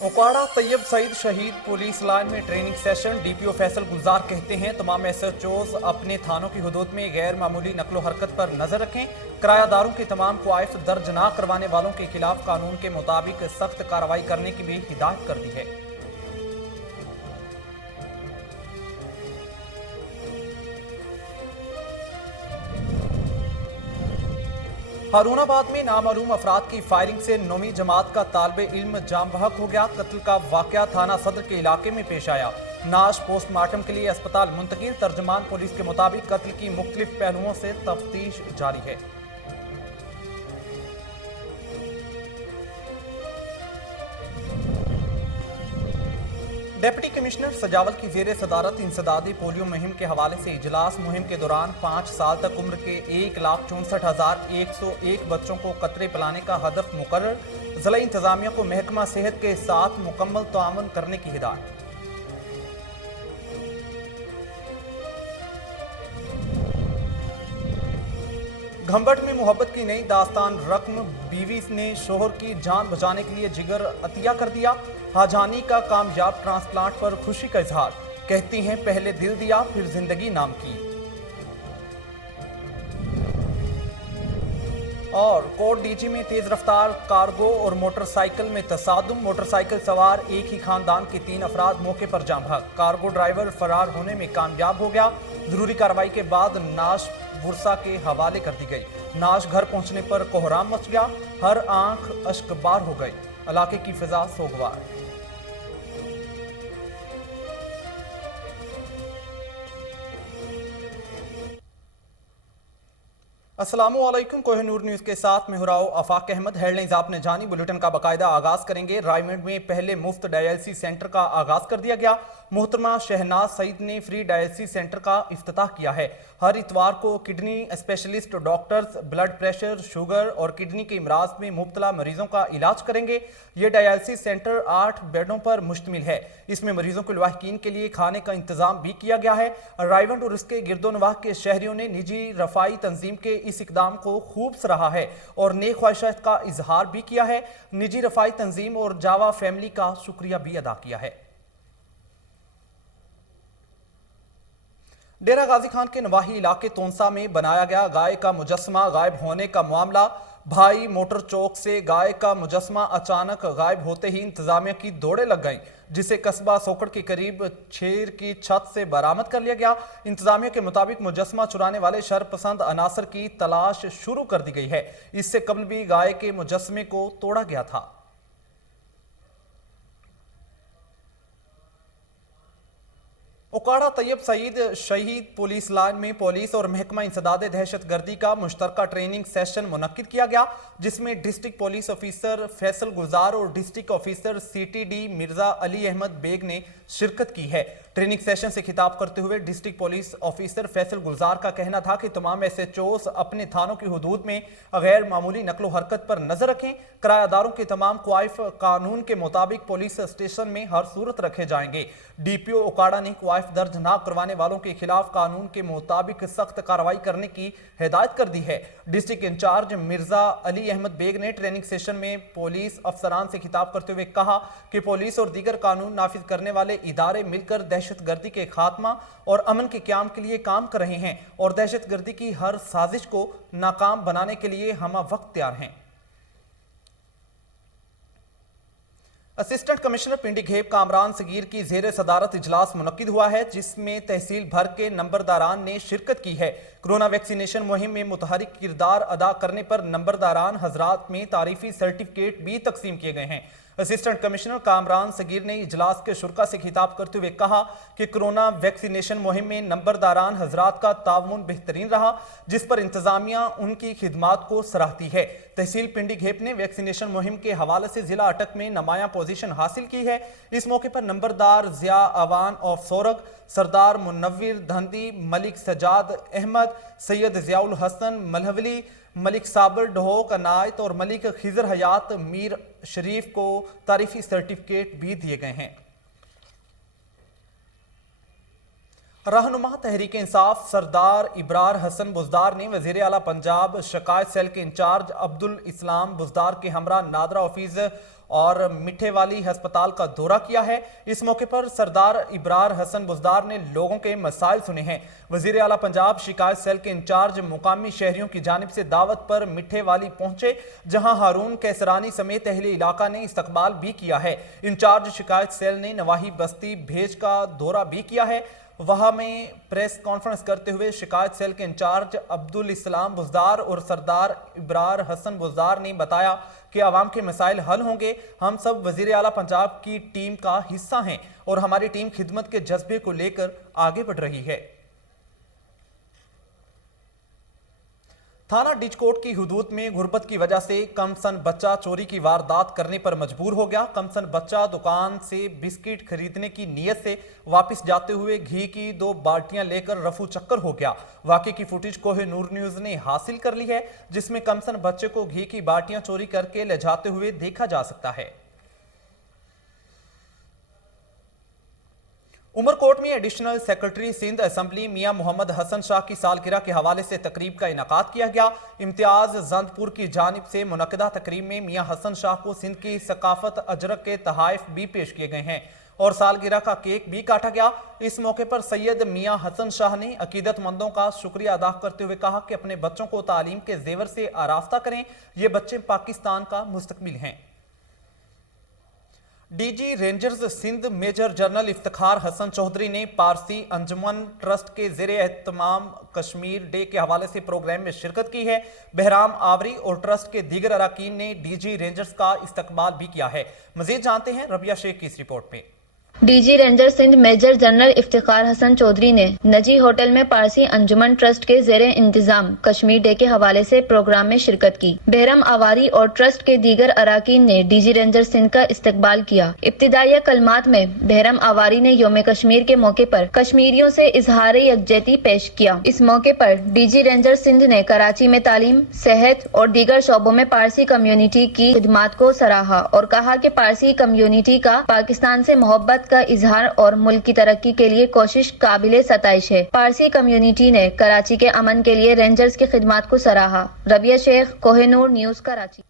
ओकाड़ा तैयब सईद शहीद police line में training session. DPO Faisal गुलजार कहते हैं तमाम एसएचओज अपने थानों की हदूद में गैर मामूली नकलो हरकत पर नजर रखें। किरायादारों की तमाम क्वाइफ दर्ज ना करवाने वालों के खिलाफ कानून के मुताबिक सख्त कार्रवाई करने की भी हिदायत कर दी है। हारूनाबाद में नामालूम अफराद की फायरिंग से 9वीं जमात का तालिबे इल्म जाम बहक हो गया। कत्ल का वाकया थाना सदर के इलाके में पेश आया। नाश पोस्टमार्टम के लिए अस्पताल मुंतकिल। तर्जमान पुलिस के मुताबिक कत्ल की मुख्तलिफ पहलुओं से तफ्तीश जारी है। डिप्टी कमिश्नर सजावल की जेर सदारत इंसदादी पोलियो मुहिम के हवाले से इजलास। मुहिम के दौरान 5 साल तक उम्र के 1,64,101 बच्चों को कतरे पिलाने का हदफ मुकर्रर। जिला इंतजामिया को महकमा सेहत के साथ मुकम्मल ताउन करने की हिदायत। घंबट में मोहब्बत की नई दास्तान रकम। बीवी ने शोहर की जान बचाने के लिए जिगर अतिया कर दिया। हाजानी का कामयाब ट्रांसप्लांट पर खुशी का इजहार। कहती हैं पहले दिल दिया फिर जिंदगी नाम की। और कोट डीजी में तेज रफ्तार कार्गो और मोटरसाइकिल में तसादुम। मोटरसाइकिल सवार एक ही खानदान के 3 अफराद मौके पर जाम बहक। कार्गो ड्राइवर फरार होने में कामयाब हो गया। जरूरी कार्रवाई के बाद नाश बुरसा के हवाले कर दी गई। नाश घर पहुंचने पर कोहराम मच गया। हर आंख अश्कबार हो गई। इलाके की फिजा सोगवार। अस्सलामुअलैकुम। कोहिनूर न्यूज के साथ मैं हुराओ आफाक अहमद। हेडलाइंस आपने जानी, बुलेटिन का बाकायदा आगाज करेंगे। रायमंड में पहले मुफ्त डायलिसिस सेंटर का आगाज कर दिया गया। मोहतरमा शहनाज सईद ने फ्री डायलिसिस सेंटर का इफ्तिताह किया है। हर इतवार को kidney specialist doctors blood pressure, sugar और किडनी के इमराज में मुब्तला मरीजों का इलाज करेंगे। ये डायलिसिस सेंटर 8 बेडों पर मुश्तमिल है। इसमें मरीजों को लवाहकीन के लिए खाने का इंतजाम भी किया गया है। रायवंड और इसके गिरदोनवाह के शहरियों ने निजी रफाई तंजीम के इस इकदाम को खूब सराहा है और नेक ख्वाहिशात का इजहार भी किया है। निजी रफाई तंजीम और जावा फैमिली का शुक्रिया भी अदा किया है। डेरा गाजी खान के नवाही इलाके तोनसा में बनाया गया गाय का मुजस्समा गायब होने का मामला। भाई मोटर चौक से गाय का मुजस्समा अचानक गायब होते ही इंतजामिया की दौड़े लग गईं, जिसे कस्बा सोकड़ के करीब छेर की छत से बरामद कर लिया गया। इंतजामिया के मुताबिक मुजस्समा चुराने वाले शरपसंद अनासर की तलाश शुरू कर दी गई है। इससे कबल भी गाय के मुजस्समे को तोड़ा गया था। ओकाड़ा तैयब सईद शहीद पुलिस लाइन में पुलिस और महकमा इंसदाद दहशत गर्दी का मुश्तरका ट्रेनिंग सेशन मुनक्किद किया गया, जिसमें district police officer Faisal Gulzar और district officer CTD Mirza Ali Ahmed Baig ने शिरकत की है। ट्रेनिंग सेशन से खिताब करते हुए डिस्ट्रिक्ट पुलिस ऑफिसर फैसल गुलजार का कहना था कि तमाम एसएचओज अपने थानों की हदूद में गैर मामूली नकलो हरकत पर नजर रखें। किरायादारों के तमाम क्वाइफ कानून के मुताबिक पुलिस स्टेशन में हर सूरत रखे जाएंगे। डीपीओ ओकाड़ा ने क्वाइफ दर्ज ना करवाने वालों के खिलाफ कानून के मुताबिक सख्त कार्रवाई करने की हिदायत कर दी है। डिस्ट्रिक्ट इंचार्ज मिर्जा अली अहमद बेग ने ट्रेनिंग सेशन में पुलिस अफसरान से खिताब करते हुए कहा कि पुलिस और दीगर कानून नाफिज करने वाले इदारे मिलकर दहशत गर्दी के खात्मा और अमन के क्याम के लिए काम कर रहे हैं और दहशत गर्दी की हर साजिश को नाकाम बनाने के लिए हम वक्त तैयार हैं। असिस्टेंट कमिश्नर पिंडी घेब कामरान सगीर की जेर सदारत इजलास मुनक्किद हुआ है, जिसमें तहसील भर के नंबरदारान ने शिरकत की है। कोरोना वैक्सीनेशन मुहिम में मुतहरिक किरदार अदा करने पर नंबरदारान हजरात में तारीफी सर्टिफिकेट भी तकसीम किए गए हैं। असिस्टेंट कमिश्नर कामरान सगीर ने इजलास के शुरा से खिताब करते हुए कहा कि कोरोना वैक्सीनेशन मुहिम में नंबरदारान हजरात का ताउन बेहतरीन रहा, जिस पर इंतजामिया उनकी खिदमात को सराहती है। तहसील पिंडी घेप ने वैक्सीनेशन मुहिम के हवाले से जिला अटक में नुमाया पोजीशन हासिल की है। इस मौके पर नंबरदार जिया अवान ऑफ सोरग, सरदार मुनव्विर धंधी, मलिक सजाद अहमद, सैयद जियाउल हसन मलहवली, मलिक साबर ढोक अनायत और मलिक खिजर हयात मीर शरीफ को तारीफी सर्टिफिकेट भी दिए गए हैं। रहनुमा तहरीक इंसाफ सरदार इब्रार हसन बुजदार ने वजीर आला पंजाब शिकायत सेल के इंचार्ज अब्दुल इस्लाम बुजदार के हमरा नादरा ऑफिस اور مٹھے والی ہسپتال کا دورہ کیا ہے۔ اس موقع پر سردار ابرار حسن بزدار نے لوگوں کے مسائل سنے ہیں۔ وزیر اعلیٰ پنجاب شکایت سیل کے انچارج مقامی شہریوں کی جانب سے دعوت پر مٹھے والی پہنچے، جہاں ہارون کیسرانی سمیت اہل علاقہ نے استقبال بھی کیا ہے۔ انچارج شکایت سیل نے نواحی بستی بھیج کا دورہ بھی کیا ہے۔ وہاں میں پریس کانفرنس کرتے ہوئے شکایت سیل کے انچارج عبدالاسلام بزدار اور سردار ابرار حسن بزدار نے بتایا کہ عوام کے مسائل حل ہوں گے۔ ہم سب وزیر اعلیٰ پنجاب کی ٹیم کا حصہ ہیں اور ہماری ٹیم خدمت کے جذبے کو لے کر آگے بڑھ رہی ہے۔ تھانہ ڈچ کوٹ کی حدود میں غربت کی وجہ سے کم سن بچہ چوری کی واردات کرنے پر مجبور ہو گیا۔ کم سن بچہ دکان سے بسکٹ خریدنے کی نیت سے واپس جاتے ہوئے گھی کی 2 بالٹیاں لے کر رفو چکر ہو گیا۔ واقعے کی فوٹیج کوہ نور نیوز نے حاصل کر لی ہے، جس میں کم سن بچے کو گھی کی بالٹیاں چوری کر کے لے جاتے ہوئے دیکھا جا سکتا ہے۔ عمرکوٹ میں ایڈیشنل سیکرٹری سندھ اسمبلی میاں محمد حسن شاہ کی سالگرہ کے حوالے سے تقریب کا انعقاد کیا گیا۔ امتیاز زند پور کی جانب سے منعقدہ تقریب میں میاں حسن شاہ کو سندھ کی ثقافت اجرک کے تحائف بھی پیش کیے گئے ہیں اور سالگرہ کا کیک بھی کاٹا گیا۔ اس موقع پر سید میاں حسن شاہ نے عقیدت مندوں کا شکریہ ادا کرتے ہوئے کہا کہ اپنے بچوں کو تعلیم کے زیور سے آراستہ کریں، یہ بچے پاکستان کا مستقبل ہیں۔ D G Rangers Sindh major general Iftikhar Hassan Chaudhry نے پارسی انجمن ٹرسٹ کے زیر اہتمام کشمیر ڈے کے حوالے سے پروگرام میں شرکت کی ہے۔ بہرام آوری اور ٹرسٹ کے دیگر اراکین نے ڈی جی رینجرز کا استقبال بھی کیا ہے۔ مزید جانتے ہیں ربیہ شیخ کی اس رپورٹ میں۔ D G Ranger Sindh major general Iftikhar Hassan Chaudhry نے نجی ہوٹل میں پارسی انجمن ٹرسٹ کے زیر انتظام کشمیر ڈے کے حوالے سے پروگرام میں شرکت کی۔ بہرام آواری اور ٹرسٹ کے دیگر اراکین نے ڈی جی رینجر سندھ کا استقبال کیا۔ ابتدائیہ کلمات میں بہرام آواری نے یوم کشمیر کے موقع پر کشمیریوں سے اظہار یکجہتی پیش کیا۔ اس موقع پر ڈی جی رینجر سندھ نے کراچی میں تعلیم، صحت اور دیگر شعبوں میں پارسی کمیونٹی کی خدمات کو سراہا اور کہا کہ پارسی کمیونٹی کا پاکستان سے محبت کا اظہار اور ملک کی ترقی کے لیے کوشش قابل ستائش ہے۔ پارسی کمیونٹی نے کراچی کے امن کے لیے رینجرز کی خدمات کو سراہا۔ ربیہ شیخ، کوہ نور نیوز، کراچی۔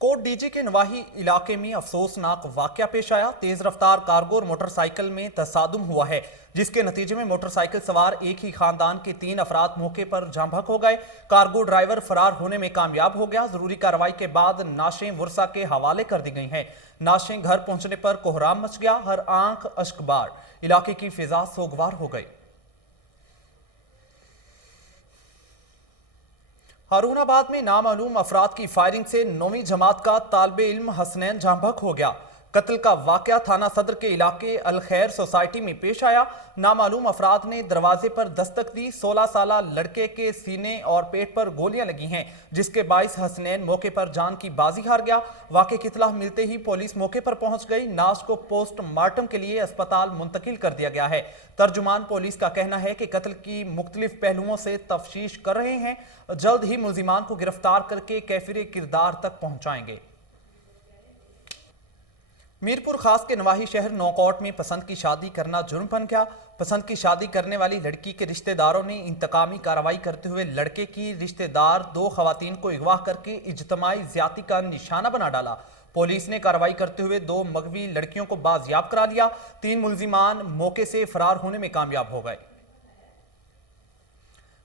کوٹ ڈی جی کے نواحی علاقے میں افسوسناک واقعہ پیش آیا۔ تیز رفتار کارگو اور موٹر سائیکل میں تصادم ہوا ہے، جس کے نتیجے میں موٹر سائیکل سوار ایک ہی خاندان کے 3 افراد موقع پر جاں بحق ہو گئے۔ کارگو ڈرائیور فرار ہونے میں کامیاب ہو گیا۔ ضروری کارروائی کے بعد نعشیں ورثاء کے حوالے کر دی گئی ہیں۔ نعشیں گھر پہنچنے پر کوہرام مچ گیا، ہر آنکھ اشک بار، علاقے کی فضا سوگوار ہو گئی۔ ہارون آباد میں نامعلوم افراد کی فائرنگ سے 9ویں جماعت کا طالب علم حسنین جاں بحق ہو گیا۔ قتل کا واقعہ تھانہ صدر کے علاقے الخیر سوسائٹی میں پیش آیا۔ نامعلوم افراد نے دروازے پر دستک دی۔ 16 سالہ لڑکے کے سینے اور پیٹ پر گولیاں لگی ہیں، جس کے باعث حسنین موقع پر جان کی بازی ہار گیا۔ واقعے کی اطلاع ملتے ہی پولیس موقع پر پہنچ گئی۔ نعش کو پوسٹ مارٹم کے لیے اسپتال منتقل کر دیا گیا ہے۔ ترجمان پولیس کا کہنا ہے کہ قتل کی مختلف پہلوؤں سے تفتیش کر رہے ہیں، جلد ہی ملزمان کو گرفتار کر کے کیفر کردار تک پہنچائیں گے۔ میرپور خاص کے نواحی شہر نوکوٹ میں پسند کی شادی کرنا جرم بن گیا۔ پسند کی شادی کرنے والی لڑکی کے رشتہ داروں نے انتقامی کارروائی کرتے ہوئے لڑکے کی رشتہ دار 2 خواتین کو اغوا کر کے اجتماعی زیادتی کا نشانہ بنا ڈالا۔ پولیس نے کارروائی کرتے ہوئے 2 مغوی لڑکیوں کو بازیاب کرا لیا۔ 3 ملزمان موقع سے فرار ہونے میں کامیاب ہو گئے۔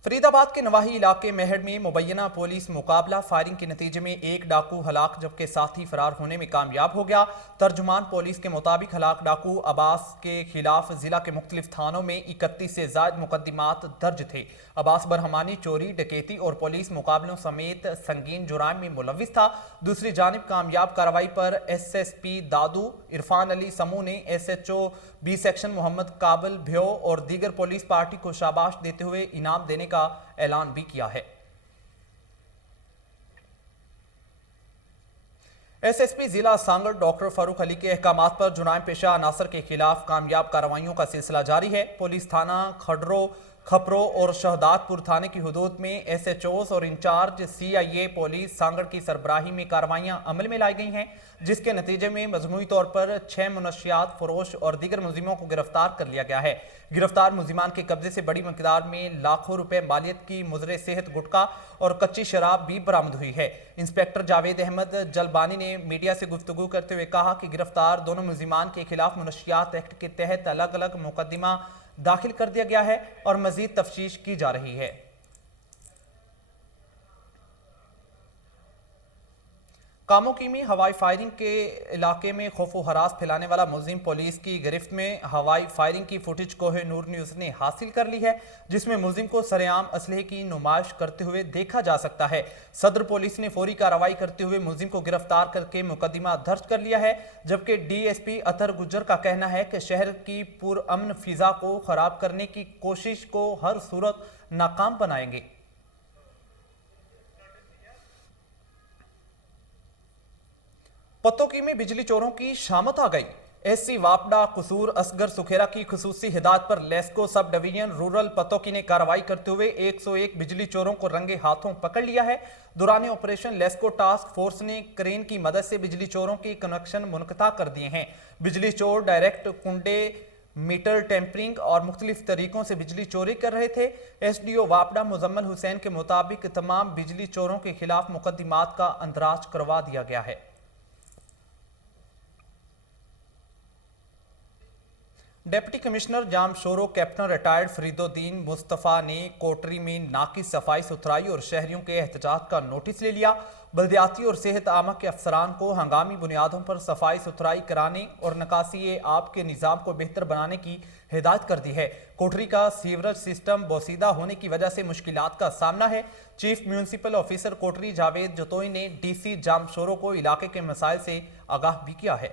فرید آباد کے نواحی علاقے مہڑ میں مبینہ پولیس مقابلہ، فائرنگ کے نتیجے میں 1 ڈاکو ہلاک جبکہ ساتھی فرار ہونے میں کامیاب ہو گیا۔ ترجمان پولیس کے مطابق ہلاک ڈاکو عباس کے خلاف ضلع کے مختلف تھانوں میں 31 سے زائد مقدمات درج تھے۔ عباس برہمانی چوری، ڈکیتی اور پولیس مقابلوں سمیت سنگین جرائم میں ملوث تھا۔ دوسری جانب کامیاب کارروائی پر S S P Dadu Irfan Ali Samo نے S H O B section Muhammad Qabil Bhayo اور دیگر پولیس پارٹی کو شاباش دیتے ہوئے انعام دینے کا اعلان بھی کیا ہے۔ ایس ایس پی ضلع سانگڑ ڈاکٹر فاروق علی کے احکامات پر جرائم پیشہ عناصر کے خلاف کامیاب کارروائیوں کا سلسلہ جاری ہے۔ پولیس تھانہ کھڈرو खपरो और शहदादपुर थाने की हदूद में SHOs और इंचार्ज CIA पुलिस सांगड़ की सरबराही में कार्रवाइयां अमल में लाई गई हैं, जिसके नतीजे में मजमूई तौर पर 6 मुनशियात फरोश और दीगर मुलजिमों को गिरफ्तार कर लिया गया है। गिरफ्तार मुलजिमान के कब्जे से बड़ी मकदार में लाखों रुपए मालियत की मुजरे सेहत गुटखा और कच्ची शराब भी बरामद हुई है। इंस्पेक्टर जावेद अहमद जलबानी ने मीडिया से गुफ्तगू करते हुए कहा कि गिरफ्तार दोनों मुलजिमान के खिलाफ मुनशियात एक्ट के तहत अलग अलग मुकदमा दाखिल कर दिया गया है और मजीद तफ्तीश की जा रही है। कामोकी में हवाई फायरिंग के इलाके में खौफ व हरास फैलाने वाला मुलजिम पुलिस की गिरफ्त में हवाई फायरिंग की फुटेज कोहे नूर न्यूज ने हासिल कर ली है, जिसमें मुलजिम को सरेआम असलहे की नुमाइश करते हुए देखा जा सकता है। सदर पुलिस ने फौरी कार्रवाई करते हुए मुलजिम को गिरफ्तार करके मुकदमा दर्ज कर लिया है, जबकि DSP अतर गुज्जर का कहना है कि शहर की पुरअमन फिजा को खराब करने की कोशिश को हर सूरत नाकाम बनाएंगे। पत्तोकी में बिजली चोरों की शामत आ गई। SC वापडा कसूर असगर सुखेरा की खुसूसी हिदायत पर LESCO sub division rural Pattoki ने कार्रवाई करते हुए 101 बिजली चोरों को रंगे हाथों पकड़ लिया है। दौरान ऑपरेशन लेस्को टास्क फोर्स ने क्रेन की मदद से बिजली चोरों के कनेक्शन मुनक़ता कर दिए हैं। बिजली चोर डायरेक्ट कुंडे मीटर टेम्परिंग और मुख्तलिफ तरीकों से बिजली चोरी कर रहे थे। SDO वापडा मुजम्मल हुसैन के मुताबिक तमाम बिजली चोरों के खिलाफ मुकदमात का अंदराज करवा दिया गया है। Deputy commissioner Jamshoro captain retired Fariduddin Mustafa ने कोटरी में नाकिस सफाई सुथराई और शहरियों के एहतजाज का नोटिस ले लिया। बल्दियाती और सेहत आमा के अफसरान को हंगामी बुनियादों पर सफाई सुथराई कराने और निकासी आब के निज़ाम को बेहतर बनाने की हिदायत कर दी है। कोटरी का सीवरेज सिस्टम बोसीदा होने की वजह से मुश्किलात का सामना है। चीफ म्यूनसिपल ऑफिसर कोटरी जावेद जतोई ने DC जामशोरो को इलाके के मसाइल से आगाह भी किया है।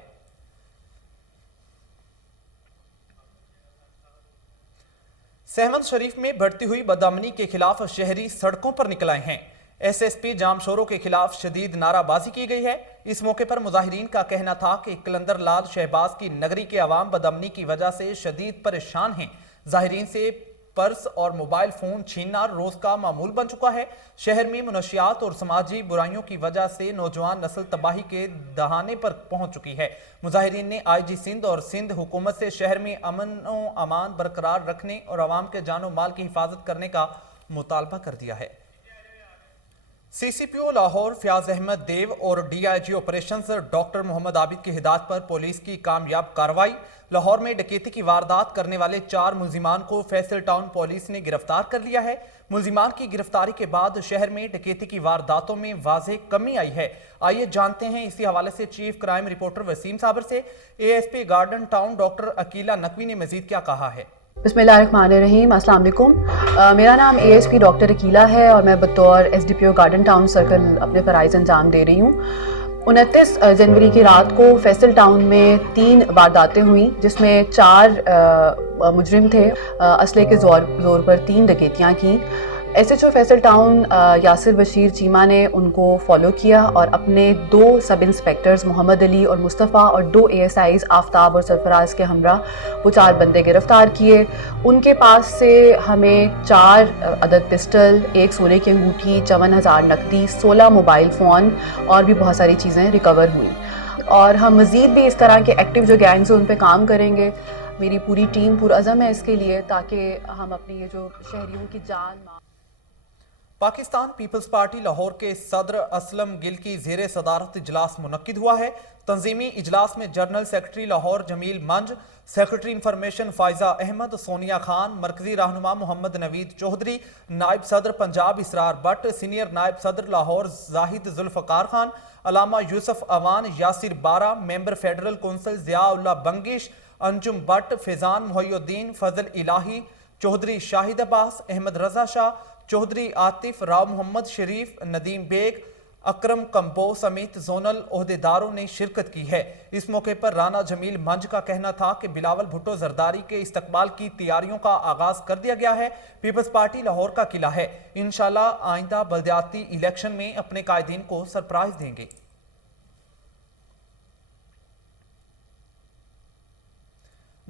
सहमंद शरीफ में बढ़ती हुई बदअमनी के खिलाफ शहरी सड़कों पर निकल आए हैं। SSP जामशोरो के खिलाफ शदीद नाराबाजी की गई है। इस मौके पर मुजाहिरीन का कहना था कि कलंदर लाल शहबाज की नगरी के अवाम बदअमनी की वजह से शदीद परेशान हैं। जाहिरीन से पर्स और मोबाइल फोन छीनना रोज का मामूल बन चुका है। शहर में मुनशियात और समाजी बुराइयों की वजह से नौजवान नस्ल तबाही के दहाने पर पहुंच चुकी है। मुजाहिरीन ने IG सिंध और सिंध हुकूमत से शहर में अमन व अमान बरकरार रखने और आवाम के जानो माल की हिफाजत करने का मुतालबा कर दिया है। CCPO लाहौर फयाज अहमद देव और DIG operations doctor Mohammad Abid की हिदायत पर पुलिस की कामयाब कार्रवाई। लाहौर में डकैती की वारदात करने वाले 4 मुलजिमान को फैसल टाउन पुलिस ने गिरफ्तार कर लिया है। मुलजिमान की गिरफ्तारी के बाद शहर में डकैती की वारदातों में वाज़ेह कमी आई है। आइए जानते हैं इसी हवाले से चीफ क्राइम रिपोर्टर वसीम साबर से ASP garden town doctor Akila Naqvi ने मजीद क्या कहा है। बिस्मिल्लाहिर्रहमानिर्रहीम, अस्सलाम वालेकुम। मेरा नाम ASP डॉक्टर अकीला है और मैं बतौर SDPO गार्डन टाउन सर्कल अपने फ़राइज़ अंजाम दे रही हूँ। 29 जनवरी की रात को फैसल टाउन में 3 वारदातें हुई, जिसमें 4 मुजरिम थे। असले के जोर पर 3 डकैतियाँ की। SHO फैसल टाउन यासिर बशीर चीमा ने उनको फॉलो किया और अपने 2 सब इंस्पेक्टर्स मोहम्मद अली और मुस्तफ़ा और 2 ASIs आफ्ताब और सरफराज के हमरा वो 4 बंदे गिरफ्तार किए। उनके पास से हमें 4 अदद पिस्टल, 1 सोने की अंगूठी, 54,000 नकदी, 16 मोबाइल फ़ोन और भी बहुत सारी चीज़ें रिकवर हुई। और हम मज़ीद भी इस तरह के एक्टिव जो गैंग्स हैं उन पर काम करेंगे। मेरी पूरी टीम पुरअज़म है इसके लिए, ताकि हम अपनी ये जो शहरियों की जान पाकिस्तान पीपल्स पार्टी लाहौर के सदर असलम गिल की ज़ेरे सदारत इजलास मुनक्किद हुआ है। तंजीमी इजलास में जनरल सेक्रेटरी लाहौर जमील मंज, सेक्रेटरी इंफॉर्मेशन फायजा अहमद, सोनिया खान, मरकजी रहनुमा मोहम्मद नवीद चौधरी, नायब सदर पंजाब इसरार भट्ट, सीनियर नायब सदर लाहौर जाहिद जुल्फ़कार खान, अलामा Yusuf Awan, Yasir Bara, member federal council Ziaullah Bangash, Anjum Bhatt, Faizan Mohiuddin, Fazal Elahi Chaudhry, Shahid Abbas, Ahmed Raza Shah Chaudhry, Atif Rao, Mohammad Sharif, Nadeem Baig, Akram Kamboh समेत जोनल ओहदेदारों ने शिरकत की है। इस मौके पर राना जमील मंज का कहना था कि बिलावल भुट्टो जरदारी के इस्तकबाल की तैयारियों का आगाज कर दिया गया है। पीपल्स पार्टी लाहौर का किला है, इंशाल्लाह आइंदा बल्दियाती इलेक्शन में अपने कायदीन को सरप्राइज देंगे।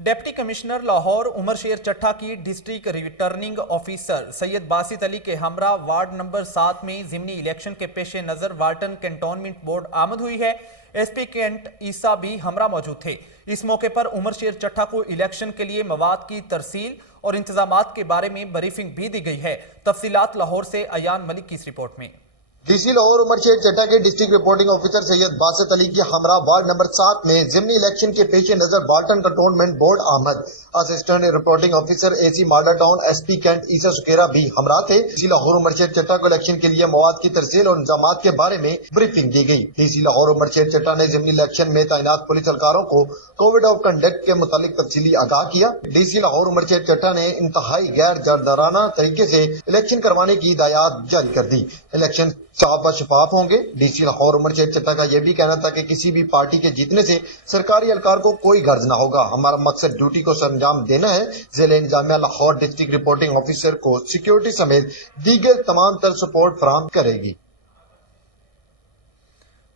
डिप्टी कमिश्नर लाहौर उमर शेर चट्ठा की district returning officer Syed Basit Ali के हमरा वार्ड नंबर 7 में ज़िमनी इलेक्शन के पेश नज़र वाल्टन कैंटोनमेंट बोर्ड आमद हुई है। एसपी कैंट ईसा भी हमरा मौजूद थे। इस मौके पर उमर शेर चट्ठा को इलेक्शन के लिए मवाद की तरसील और इंतजामात के बारे में ब्रीफिंग भी दी गई है। तफसीलात लाहौर से अयान मलिक की इस रिपोर्ट में। डीसी लाहौर उमर शेर चट्टा के district reporting officer Syed Basit Ali की हमरा वार्ड नंबर 7 में ज़िमनी इलेक्शन के पेश नजर वाल्टन कंटोनमेंट बोर्ड आमद। असिस्टेंट रिपोर्टिंग ऑफिसर एसी माडा टाउन एसपी कैंट ईसा सुकेरा भी हमरा थे। डीसी लाहौर उमर शेर चट्टा को इलेक्शन के लिए मवाद की तरसील और इंतजामात के बारे में ब्रीफिंग दी गई। डीसी लाहौर उमर शेर चट्टा ने ज़िमनी इलेक्शन में तैनात पुलिस एहलकारों को कोविड ऑफ कंडक्ट के मुतालिक तफसीली आगाह किया। डीसी लाहौर उमर शेर चट्टा ने इंतहाई गैर जरदाराना तरीके से इलेक्शन करवाने की हिदायत जारी कर दी। इलेक्शन साफ व शफाफ होंगे। डीसी लाहौर उमर शेर चट्टा का यह भी कहना था कि किसी भी पार्टी के जीतने से सरकारी एहलकार को कोई गर्ज न होगा। हमारा मकसद ड्यूटी को सरंजाम देना है। जिले इंतजामिया लाहौर डिस्ट्रिक्ट रिपोर्टिंग ऑफिसर को सिक्योरिटी समेत दीगर तमाम तर सपोर्ट फराहम करेगी।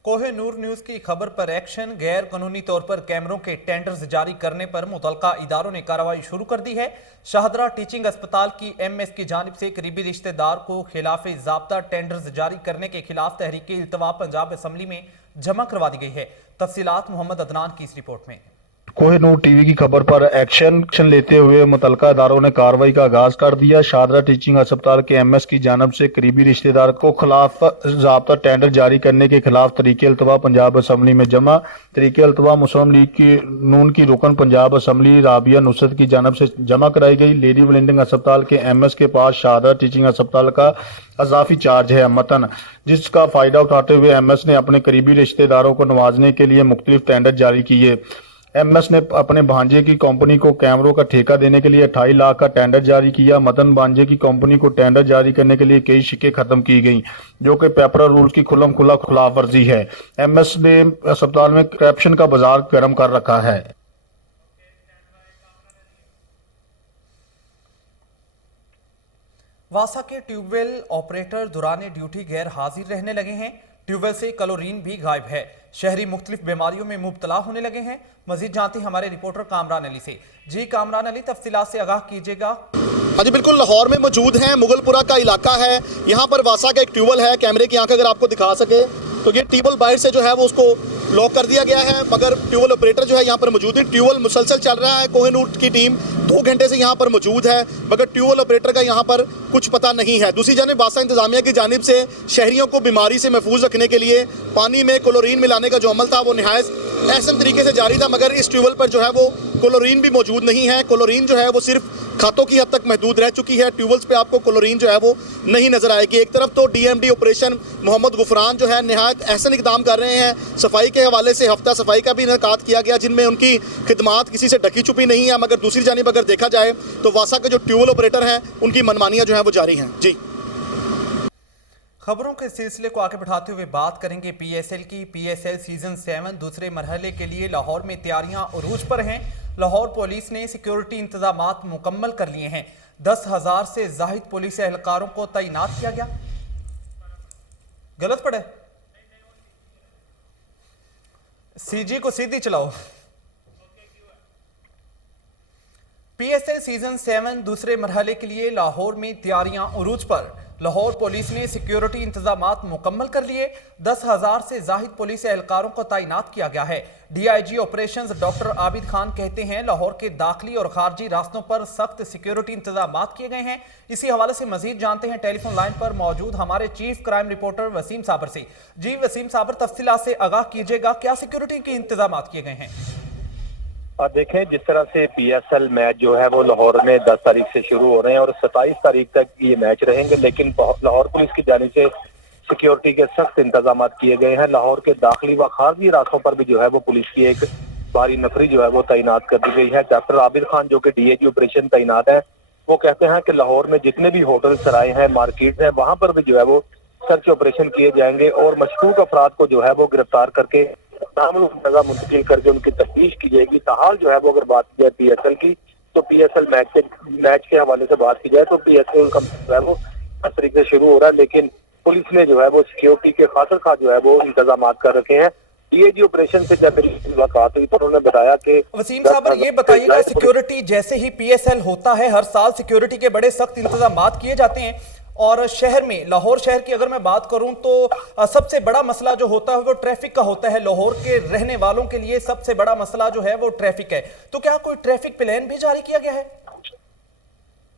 कोहिनूर न्यूज की खबर पर एक्शन। गैर कानूनी तौर पर कैमरों के टेंडर्स जारी करने पर मुतलका इदारों ने कार्रवाई शुरू कर दी है। शाहदरा टीचिंग अस्पताल की एमएस की जानिब से करीबी रिश्तेदार को खिलाफ ज़ाब्ता टेंडर्स जारी करने के खिलाफ तहरीक इल्तवा पंजाब असम्बली में जमा करवा दी गई है। तफसीलात मोहम्मद अदनान की इस रिपोर्ट में। कोहिनूर टीवी की खबर पर एक्शन लेते हुए मुतलका इदारों ने कार्रवाई का आगाज कर दिया। शाहदरा टीचिंग अस्पताल के एमएस की जानब से करीबी रिश्तेदार को खिलाफ ज़ाब्ता टेंडर जारी करने के खिलाफ तरीके अल्तवा पंजाब असम्बली में जमा। तरीके अल्तवा मुस्लिम लीग की नून की रुकन पंजाब असम्बली राबिया नुसरत की जानब से जमा कराई गई। लेडी वेलिंगटन अस्पताल के एमएस के पास शाहदरा टीचिंग अस्पताल का अजाफी चार्ज है मतन, जिसका फायदा उठाते हुए एमएस ने अपने करीबी रिश्तेदारों को नवाजने के लिए मुख्तलिफ टेंडर जारी किए। एमएस ने अपने भांजे की कंपनी को कैमरों का ठेका देने के लिए 28 लाख का टेंडर जारी किया। मतन भांजे की कंपनी को टेंडर जारी करने के लिए कई शिकें खत्म की गई, जो कि पेपर रूल्स की खुला खिलाफ वर्जी है। एमएस ने अस्पताल में करप्शन का बाजार गर्म कर रखा है। वासा के ट्यूबवेल ऑपरेटर दौरान ड्यूटी गैर हाजिर रहने लगे हैं। ट्यूबवेल से क्लोरीन भी गायब है। शहरी मुख्तलिफ बीमारियों में मुब्तला होने लगे हैं। मजीद जानते हैं हमारे रिपोर्टर कामरान अली से। जी कामरान अली, तफसीलात से आगाह कीजिएगा। हाँ जी बिल्कुल, लाहौर में मौजूद हैं। मुगलपुरा का इलाका है। यहाँ पर वासा का एक ट्यूबवेल है। कैमरे की आंख अगर आपको दिखा सके तो ये ट्यूबवेल बाहर से जो है वो उसको लॉक कर दिया गया है, मगर ट्यूबवेल ऑपरेटर जो है यहाँ पर मौजूद है। ट्यूबवेल मुसलसल चल रहा है। कोहिनूर की टीम 2 घंटे से यहाँ पर मौजूद है, मगर ट्यूबवेल ऑपरेटर का यहाँ पर कुछ पता नहीं है। दूसरी जानिब वासा इंतजामिया की जानिब से शहरियों को बीमारी से महफूज रखने के लिए पानी में क्लोरीन मिलाने का जो अमल था वो निहायत अहसन तरीके से जारी था, मगर इस ट्यूबवेल पर जो है वो क्लोरीन भी मौजूद नहीं है। क्लोरीन जो है वो सिर्फ खातों की हद तक महदूद रह चुकी है। ट्यूबवेल्स पे आपको क्लोरीन जो है वो नहीं नजर आएगी। एक तरफ तो डीएमडी ऑपरेशन मोहम्मद गुफरान जो है निहायत अहसन इकदाम कर रहे हैं। सफाई के हवाले से हफ्ता सफाई का भी इनेकाद किया गया, जिनमें उनकी खिदमात किसी से ढकी छुपी नहीं है, मगर दूसरी जानिब अगर देखा जाए तो वासा के जो ट्यूबवेल ऑपरेटर हैं उनकी मनमानियां जो है वो जारी हैं। जी, खबरों के सिलसिले को आगे बढ़ाते हुए बात करेंगे पीएसएल की। पीएसएल सीजन 7 दूसरे मरहले के लिए लाहौर में तैयारियां उरूज पर हैं। लाहौर पुलिस ने सिक्योरिटी इंतजामात मुकम्मल कर लिए हैं। 10,000 से जाहिद पुलिस एहलकारों को तैनात किया गया। गलत पड़े, सीजी को सीधी चलाओ। पीएसएल सीजन 7 दूसरे मरहले के लिए लाहौर में तैयारियां उरूज पर। लाहौर पुलिस ने सिक्योरिटी इंतजामात मुकम्मल कर लिए। 10,000 से जाहिद पुलिस एहलकारों को तैनात किया गया है। DIG operations doctor Abid Khan कहते हैं लाहौर के दाखिली और खारजी रास्तों पर सख्त सिक्योरिटी इंतजामात किए गए हैं। इसी हवाले से मजीद जानते हैं टेलीफोन लाइन पर मौजूद हमारे चीफ क्राइम रिपोर्टर वसीम साबर से। जी वसीम साबर, तफसीलात से आगाह कीजिएगा, क्या सिक्योरिटी के इंतजामात किए गए हैं? देखें, जिस तरह से पीएसएल मैच जो है वो लाहौर में 10 तारीख से शुरू हो रहे हैं और 27 तारीख तक ये मैच रहेंगे, लेकिन लाहौर पुलिस की जानिब से सिक्योरिटी के सख्त इंतजाम किए गए हैं। लाहौर के दाखिली व खारजी रास्तों पर भी जो है वो पुलिस की एक भारी नफरी जो है वो तैनात कर दी गई है। डॉक्टर आबिद खान जो कि डीएजी ऑपरेशन तैनात है, वो कहते हैं कि लाहौर में जितने भी होटल सराय हैं, मार्केट हैं, वहां पर भी जो है वो सर्च ऑपरेशन किए जाएंगे और मशकूक अफराद को जो है वो गिरफ्तार करके जगह मुंतकिल करके उनकी तफ्तीश की जाएगी। ताहाल जो है वो अगर बात की जाए पीएसएल की, तो पीएसएल मैच के हवाले से बात की जाए तो पीएसएल का जो है वो इस तरीके से शुरू हो रहा है, लेकिन पुलिस ने जो है वो सिक्योरिटी के खातिर जो है वो इंतजाम कर रखे हैं। DIG ऑपरेशन से जब मेरी मुलाकात हुई तो उन्होंने बताया कि वसीम साहब ये बताइएगा, सिक्योरिटी जैसे ही PSL होता है हर साल सिक्योरिटी के बड़े सख्त इंतजामात किए जाते हैं और शहर में, लाहौर शहर की अगर मैं बात करूं तो सबसे बड़ा मसला जो होता है वो ट्रैफिक का होता है। लाहौर के रहने वालों के लिए सबसे बड़ा मसला जो है वो ट्रैफिक है, तो क्या कोई ट्रैफिक प्लान भी जारी किया गया है?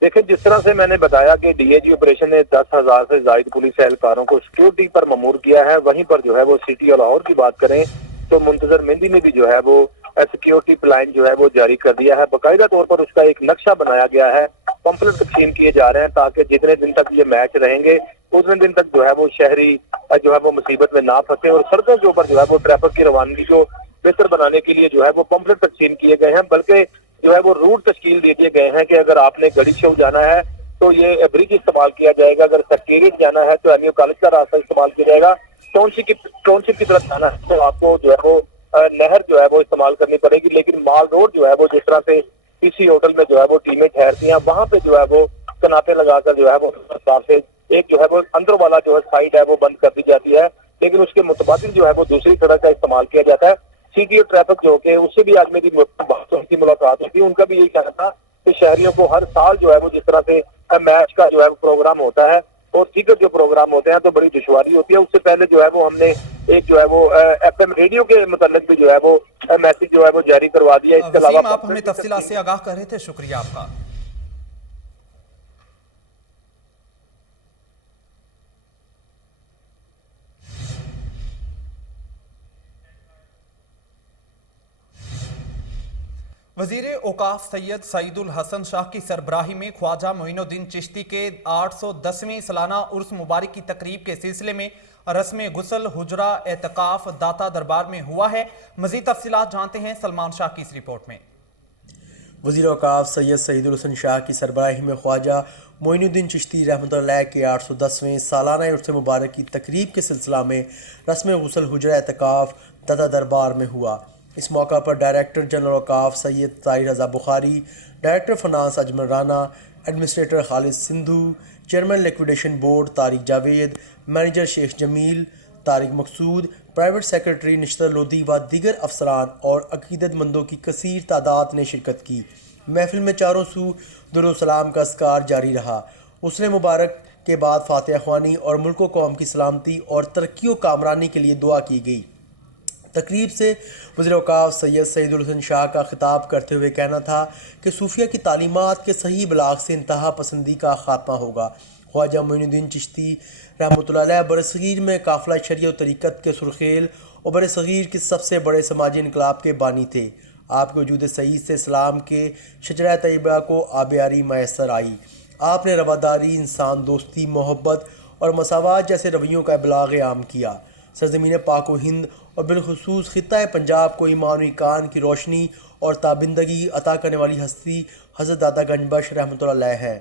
देखिए, जिस तरह से मैंने बताया कि DIG ऑपरेशन ने 10,000 से ज्यादा पुलिस एहलकारों को सिक्योरिटी पर ममूर किया है, वहीं पर जो है वो सिटी और लाहौर की बात करें तो मुंतजर मेहंदी ने भी जो है वो सिक्योरिटी प्लान जो है वो जारी कर दिया है। बाकायदा तौर पर उसका एक नक्शा बनाया गया है, पंपलेट तकसीम किए जा रहे हैं ताकि जितने दिन तक ये मैच रहेंगे उतने दिन तक जो है वो शहरी जो है वो मुसीबत में ना फंसे, और सड़कों के ऊपर जो है वो ट्रैफिक की रवानगी को बेहतर बनाने के लिए जो है वो पंपलेट तकसीम किए गए हैं, बल्कि जो है वो रूट तश्कील दे दिए गए हैं कि अगर आपने गड़ी शो जाना है तो ये ब्रिज इस्तेमाल किया जाएगा, अगर सेक्रेटरिएट जाना है तो एमयू कॉलेज का रास्ता इस्तेमाल किया जाएगा, टाउनशिप की तरफ जाना है तो आपको जो है वो नहर जो है वो इस्तेमाल करनी पड़ेगी। लेकिन माल रोड जो है वो जिस तरह से किसी होटल में जो है वो टीमें ठहरती हैं, वहां पे जो है वो कनापे लगाकर जो है वो से एक जो है वो अंदर वाला जो है साइड है वो बंद कर दी जाती है, लेकिन उसके मुतबादिल जो है वो दूसरी सड़क का इस्तेमाल किया जाता है। सिटी और ट्रैफिक जो के उससे भी आज मेरी की मुलाकात हुई थी, उनका भी यही कहना था कि शहरियों को हर साल जो है वो जिस तरह से मैच का जो है प्रोग्राम होता है और दीगर जो प्रोग्राम होते हैं तो बड़ी दुश्वारी होती है। उससे पहले जो है वो हमने एक जो है वो FM रेडियो के मुतालिक भी जो है वो मैसेज जो है वो जारी करवा दिया। इसके अलावा आप हमें तफसीलात से आगाह कर रहे थे, शुक्रिया आपका। वजीर औकाफ सैयद सईदुल हसन शाह की सरबराही में ख्वाजा मोइनुद्दीन चिश्ती के 810वें सालाना उर्स मुबारक की तकरीब के सिलसिले में रस्म गुस्ल हुजरा एतकाफ दाता दरबार में हुआ है। मजीद तफसीलात जानते हैं सलमान शाह की इस रिपोर्ट में। वज़ीर औकाफ सैयद सईदुल हसन शाह की सरबराही में ख्वाजा मोइनुद्दीन चिश्ती रहमतुल्लाह के 810वें सालाना उर्स मुबारक की तकरीब के सिलसिला में रस्म गुस्ल हुजरा एतकाफ दाता दरबार में हुआ। इस मौका पर director general Auqaf Syed Tahir Raza Bukhari, director finance Ajmal Rana, administrator Khalid Sindhu, chairman liquidation board Tariq Javed, manager Sheikh Jamil, Tariq Maqsood, private secretary Nishtar Lodhi व दीगर अफसरान और अकीदतमंदों की कसीर तादाद ने शिरकत की। महफिल में चारों सू दुरूद सलाम का अस्कार जारी रहा। उसने मुबारक के बाद फातिहा ख्वानी और मुल्क व कौम की सलामती और तरक्की व कामरानी के लिए दुआ की गई। तकरीब से वज़ीर औकाफ सैयद सईदुल हसन शाह का खिताब करते हुए कहना था कि सूफिया की तालीमात के सही बलाग से इंतहा पसंदी का खात्मा होगा। ख्वाजा मोइनुद्दीन चिश्ती रहमतुल्लाह बरसगीर में काफ़िला शरीयत और तरीक़त के सुरखेल और बरसगीर के सबसे बड़े समाजी इनकलाब के बानी थे। आपके वजूद सईद से इस्लाम के शजरा तैयबा को आबियारी मैसर आई। आपने रवादारी, इंसान दोस्ती, मोहब्बत और मसावात जैसे रवैयों का इबलाग आम किया। सरज़मीन पाक व हिंद और बिलखुसूस ख़ित्ता पंजाब को ईमान व ईकान की रोशनी और ताबिंदगी अता करने वाली हस्ती हज़रत दादा गंजबख्श रहमतुल्लाह है।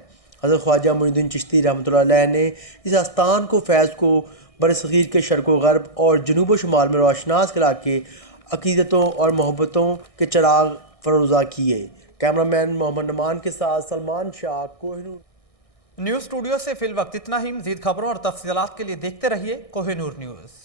हज़रत ख्वाजा मोइनुद्दीन चिश्ती रहमतुल्लाह ने इस आस्थान को फैज़ को बरसग़ीर के शर्क़ व ग़र्ब और जनूब व शुमाल में रोशनास करा के अक़ीदतों और मोहब्बतों के चिराग फरोज़ा किए। कैमरामैन मोहम्मद नमान के साथ सलमान शाह, कोहिनूर। न्यूज़ स्टूडियो से फिल वक्त इतना ही। मज़ीद खबरों और तफसीलात के लिए देखते रहिए कोहिनूर न्यूज़।